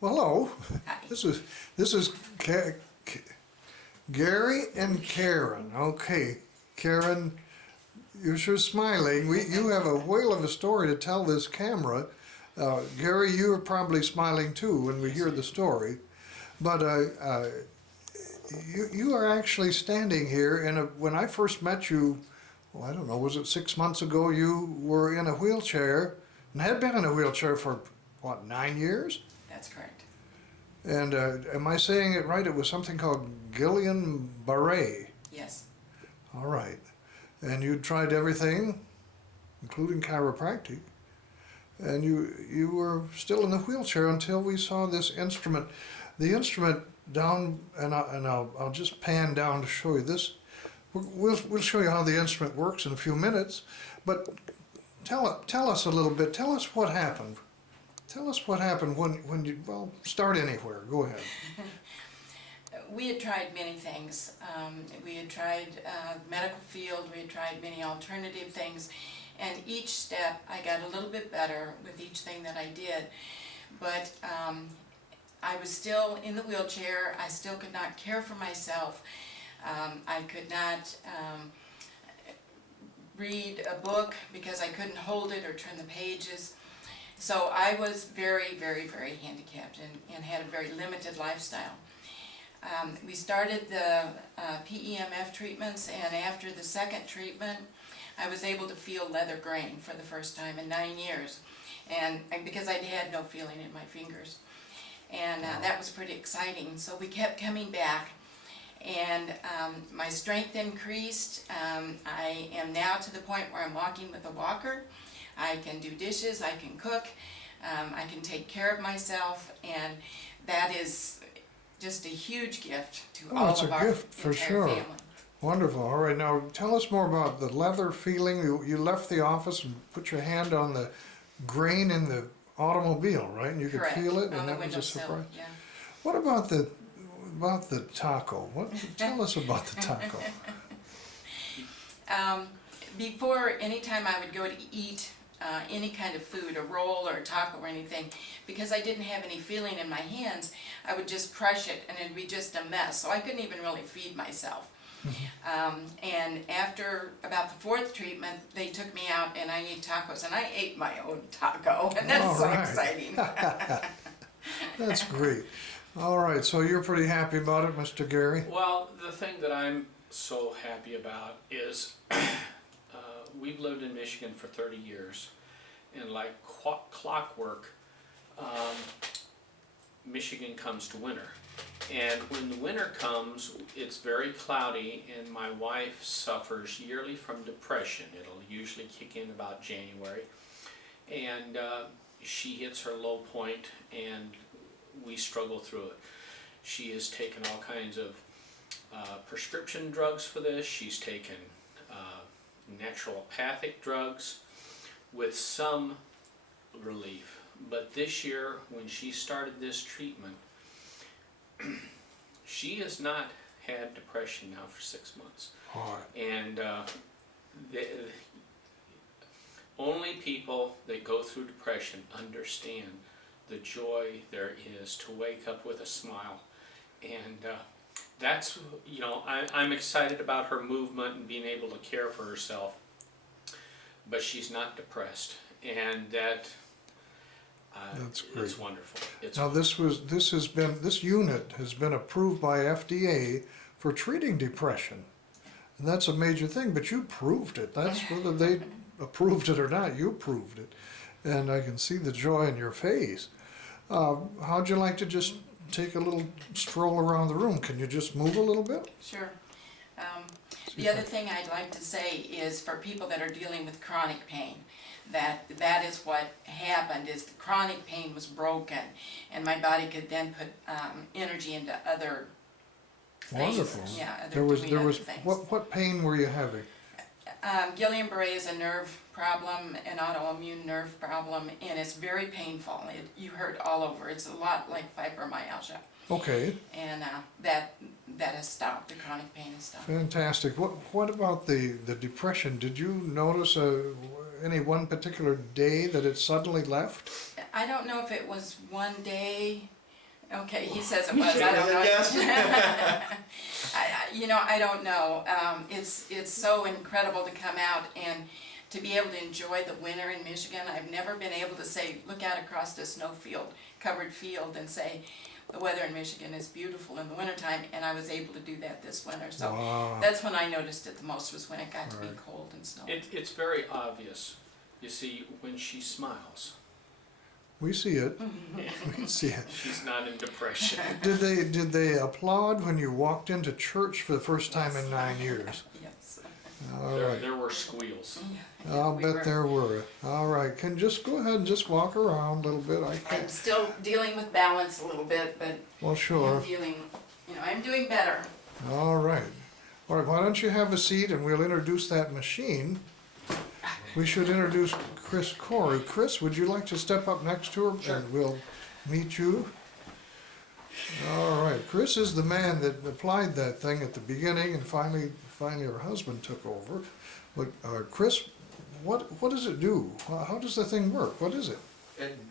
Well, hello. Hi. This is Gary and Karen. Okay, Karen, you're sure smiling. You have a whale of a story to tell this camera. Gary, you are probably smiling too when we hear the story. But you are actually standing here, and when I first met you, well, I don't know, was it 6 months ago? You were in a wheelchair and had been in a wheelchair for what, 9 years? That's correct. And am I saying it right? It was something called Guillian-Barre. Yes. All right. And you tried everything, including chiropractic, and you were still in the wheelchair until we saw this instrument. The instrument down, and I'll just pan down to show you this. We'll show you how the instrument works in a few minutes, but tell us a little bit. Tell us what happened. Tell us what happened when you, well, start anywhere. Go ahead. We had tried many things. We had tried medical field, we had tried many alternative things, and each step I got a little bit better with each thing that I did. But I was still in the wheelchair. I still could not care for myself. I could not read a book because I couldn't hold it or turn the pages. So I was very, very, very handicapped and had a very limited lifestyle. We started the PEMF treatments, and after the second treatment, I was able to feel leather grain for the first time in 9 years, and because I'd had no feeling in my fingers. And that was pretty exciting. So we kept coming back, and my strength increased. I am now to the point where I'm walking with a walker. I can do dishes, I can cook, I can take care of myself, and that is just a huge gift to all of our It's a gift for sure. family. Wonderful. All right, now tell us more about the leather feeling. You left the office and put your hand on the grain in the automobile, right? And you could Correct. feel it, On and the that was a windowsill, surprise. yeah. What about the taco? Tell us about the taco. Before, anytime I would go to eat any kind of food, a roll or a taco or anything, because I didn't have any feeling in my hands, I would just crush it and it'd be just a mess. So I couldn't even really feed myself. And after about the fourth treatment, they took me out and I ate tacos, and I ate my own taco, and that's All so right. exciting. That's great. All right, so you're pretty happy about it, Mr. Gary? Well, the thing that I'm so happy about is we've lived in Michigan for 30 years, and like clockwork, Michigan comes to winter. And when the winter comes, it's very cloudy, and my wife suffers yearly from depression. It'll usually kick in about January, and she hits her low point, and we struggle through it. She has taken all kinds of prescription drugs for this. She's taken naturopathic drugs with some relief. But this year, when she started this treatment, she has not had depression now for 6 months. All right. And only people that go through depression understand the joy there is to wake up with a smile. And that's, you know, I'm excited about her movement and being able to care for herself, but she's not depressed, and that's great. It's wonderful. Now this unit has been approved by FDA for treating depression, and that's a major thing. But you proved it. That's whether they approved it or not. You proved it, and I can see the joy in your face. How'd you like to just take a little stroll around the room? Can you just move a little bit? Sure. The other thing I'd like to say is for people that are dealing with chronic pain, that is what happened, is the chronic pain was broken, and my body could then put energy into other things. Wonderful. Yeah, There was other things. what pain were you having? Guillain-Barre is a nerve problem, an autoimmune nerve problem, and it's very painful. You hurt all over. It's a lot like fibromyalgia. Okay. And that has stopped. The chronic pain has stopped. Fantastic. What about the depression? Did you notice any one particular day that it suddenly left? I don't know if it was one day. Okay, he says it He was, said I don't it know. was. I don't know. It's so incredible to come out and to be able to enjoy the winter in Michigan. I've never been able to say, look out across this covered field and say, the weather in Michigan is beautiful in the wintertime, and I was able to do that this winter. So Wow. that's when I noticed it the most, was when it got to be Right. cold and snow. It's very obvious, you see, when she smiles, We see it. We see it. she's not in depression. Did they applaud when you walked into church for the first time in 9 years? Yes. All There, right. there were squeals. I'll We bet were- there were. All right. Can just go ahead and just walk around a little bit. I I'm can't. still dealing with balance a little bit, but Well, I'm sure. feeling, I'm doing better. All right. All right. Why don't you have a seat and we'll introduce that machine. We should introduce Chris Corey. Chris, would you like to step up next to her? Sure. And we'll meet you. All right. Chris is the man that applied that thing at the beginning, and finally her husband took over. But Chris, what does it do? How does the thing work? What is it?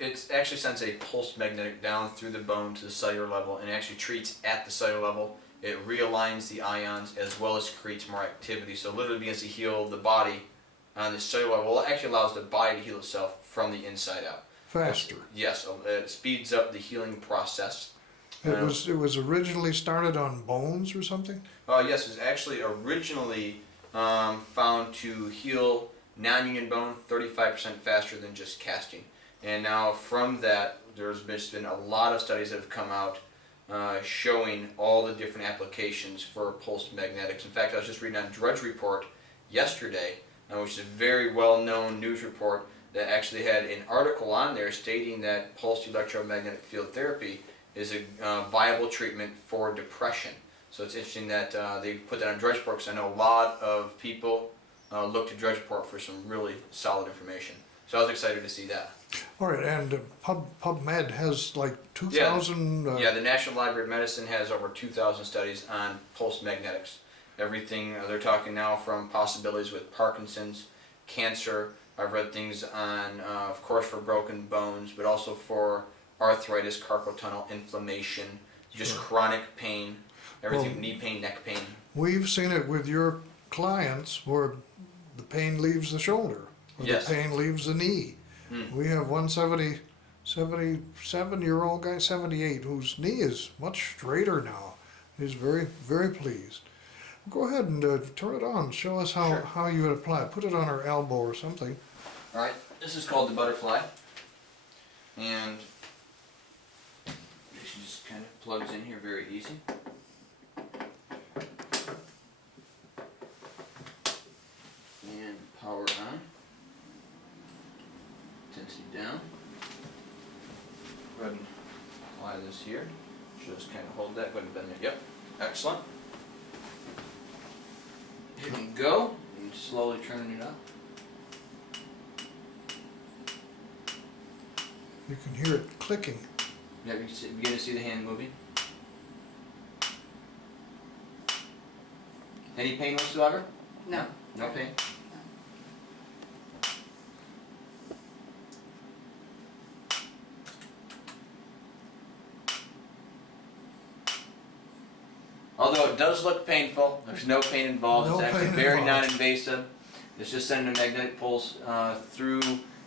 It actually sends a pulse magnetic down through the bone to the cellular level and actually treats at the cellular level. It realigns the ions as well as creates more activity. So it literally begins to heal the body on the cellular level. It actually allows the body to heal itself from the inside out. Faster. Yes, it speeds up the healing process. It was originally started on bones or something? Yes, it was actually originally found to heal non-union bone 35% faster than just casting. And now from that, there's been a lot of studies that have come out showing all the different applications for pulsed magnetics. In fact, I was just reading on Drudge Report yesterday, which is a very well-known news report that actually had an article on there stating that pulsed electromagnetic field therapy is a viable treatment for depression. So it's interesting that they put that on Drudge Report, because I know a lot of people look to Drudge Report for some really solid information. So I was excited to see that. All right, and PubMed has like 2,000... Yeah, the National Library of Medicine has over 2,000 studies on pulse magnetics. Everything, they're talking now from possibilities with Parkinson's, cancer. I've read things on, of course, for broken bones, but also for arthritis, carpal tunnel, inflammation, just chronic pain, everything, Well, knee pain, neck pain. We've seen it with your clients where the pain leaves the shoulder, or Yes. the pain leaves the knee. We have one 77-year-old guy, 78, whose knee is much straighter now. He's very, very pleased. Go ahead and turn it on. Show us how, Sure. how you would apply it. Put it on her elbow or something. All right, this is called the butterfly, and it just kind of plugs in here very easy. And power on, intensity down. Go ahead and apply this here. Just kind of hold that. Go ahead and bend it. Yep, excellent. Hitting go and slowly turning it up. You can hear it clicking. Yeah, you can begin to see the hand moving. Any pain whatsoever? No. No pain? Although it does look painful, there's no pain involved. No It's actually pain very involved. non-invasive. It's just sending a magnetic pulse through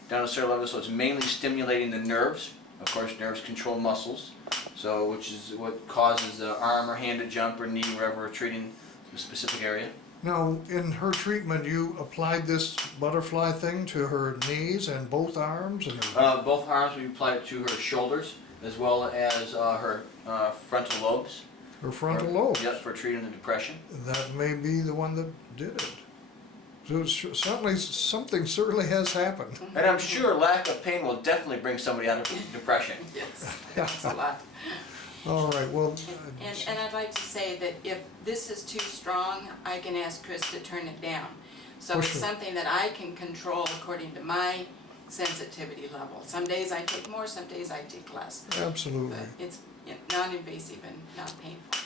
down to cellular level, so it's mainly stimulating the nerves. Of course, nerves control muscles, so which is what causes the arm or hand to jump or knee wherever we're treating a specific area. Now, in her treatment, you applied this butterfly thing to her knees and both arms? And Both arms, we applied it to her shoulders as well as her frontal lobes. her frontal lobe. Yes, for treating the depression. That may be the one that did it. So certainly, something certainly has happened. And I'm sure lack of pain will definitely bring somebody out of depression. Yes, that's a lot. All right, well, And I'd like to say that if this is too strong, I can ask Chris to turn it down. So For it's sure. something that I can control according to my sensitivity level. Some days I take more, some days I take less. absolutely. But it's non-invasive and not painful.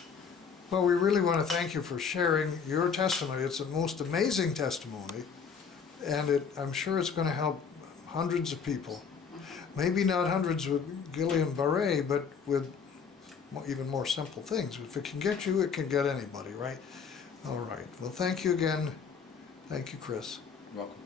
Well, we really want to thank you for sharing your testimony. It's the most amazing testimony, and I'm sure it's going to help hundreds of people. Maybe not hundreds with Guillian-Barre, but with even more simple things. If it can get you, it can get anybody, right? All right. Well, thank you again. Thank you, Chris. You're welcome.